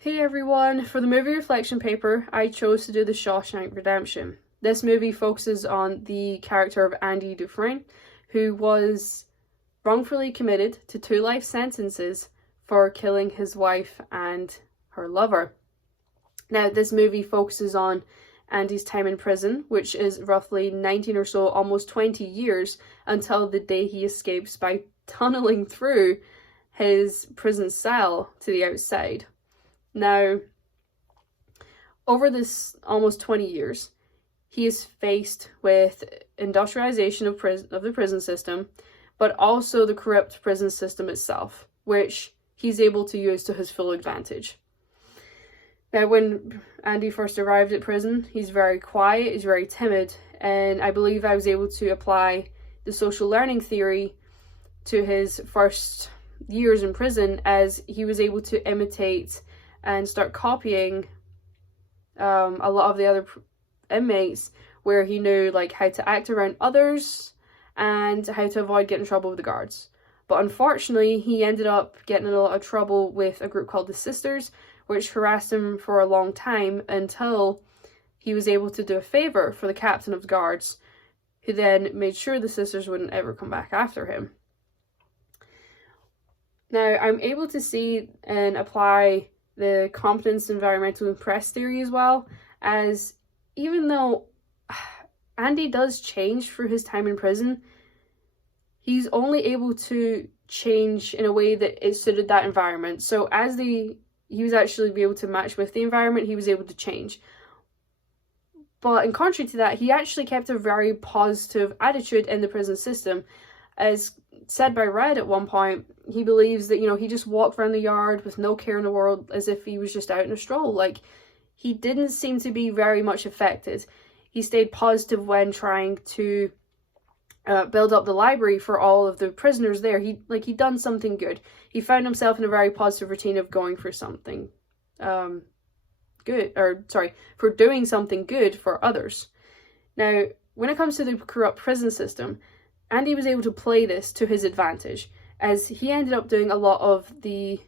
Hey everyone, for the movie reflection paper, I chose to do The Shawshank Redemption. This movie focuses on the character of Andy Dufresne, who was wrongfully committed to 2 life sentences for killing his wife and her lover. Now, this movie focuses on Andy's time in prison, which is roughly 19 or so, almost 20 years, until the day he escapes by tunneling through his prison cell to the outside. Now, over this almost 20 years, he is faced with industrialization of the prison system, but also the corrupt prison system itself, which he's able to use to his full advantage. Now, when Andy first arrived at prison, he's very quiet, he's very timid, and I believe I was able to apply the social learning theory to his first years in prison, as he was able to imitate and start copying a lot of the other inmates, where he knew like how to act around others and how to avoid getting in trouble with the guards. But unfortunately, he ended up getting in a lot of trouble with a group called the Sisters, which harassed him for a long time until he was able to do a favor for the captain of the guards, who then made sure the Sisters wouldn't ever come back after him. Now, I'm able to see and apply the competence environmental impress theory as well, as even though Andy does change through his time in prison, he's only able to change in a way that it suited that environment. So as he was actually be able to match with the environment, he was able to change. But in contrary to that, he actually kept a very positive attitude in the prison system. As said by Red at one point, he believes that, he just walked around the yard with no care in the world, as if he was just out in a stroll. Like, he didn't seem to be very much affected. He stayed positive when trying to build up the library for all of the prisoners there. He'd done something good. He found himself in a very positive routine of going for something for doing something good for others. Now, when it comes to the corrupt prison system, Andy was able to play this to his advantage, as he ended up doing a lot of the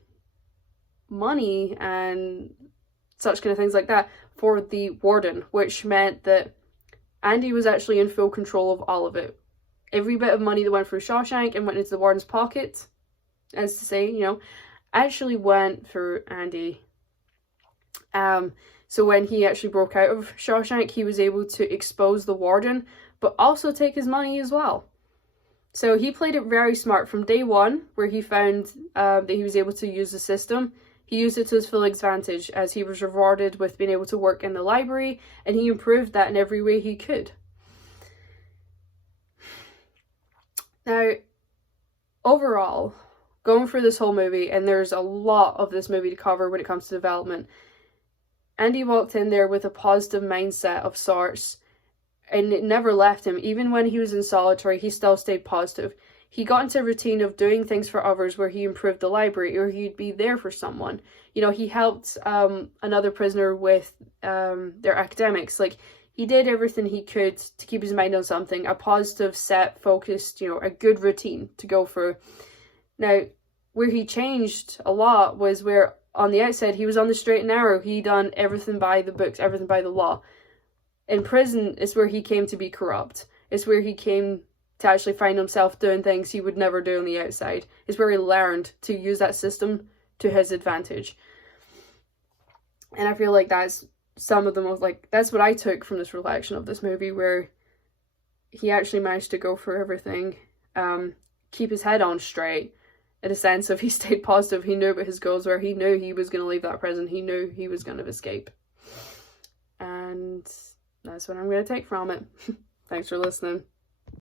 money and such kind of things like that for the warden, which meant that Andy was actually in full control of all of it. Every bit of money that went through Shawshank and went into the warden's pocket, as to say, actually went through Andy. So when he actually broke out of Shawshank, he was able to expose the warden, but also take his money as well. So he played it very smart from day one, where he found that he was able to use the system. He used it to his full advantage, as he was rewarded with being able to work in the library, and he improved that in every way he could. Now, overall, going through this whole movie, and there's a lot of this movie to cover when it comes to development, Andy walked in there with a positive mindset of sorts, and it never left him. Even when he was in solitary, he still stayed positive. He got into a routine of doing things for others, where he improved the library, or he'd be there for someone. He helped another prisoner with their academics. Like, he did everything he could to keep his mind on something, a positive, set, focused, a good routine to go through. Now, where he changed a lot was where on the outside he was on the straight and narrow. He done everything by the books, everything by the law. In prison is where he came to be corrupt. It's where he came to actually find himself doing things he would never do on the outside. It's where he learned to use that system to his advantage. And I feel like that's some of the most, that's what I took from this reflection of this movie, where he actually managed to go through everything, keep his head on straight, in a sense of he stayed positive. He knew what his goals were. He knew he was going to leave that prison. He knew he was going to escape. And that's what I'm going to take from it. Thanks for listening.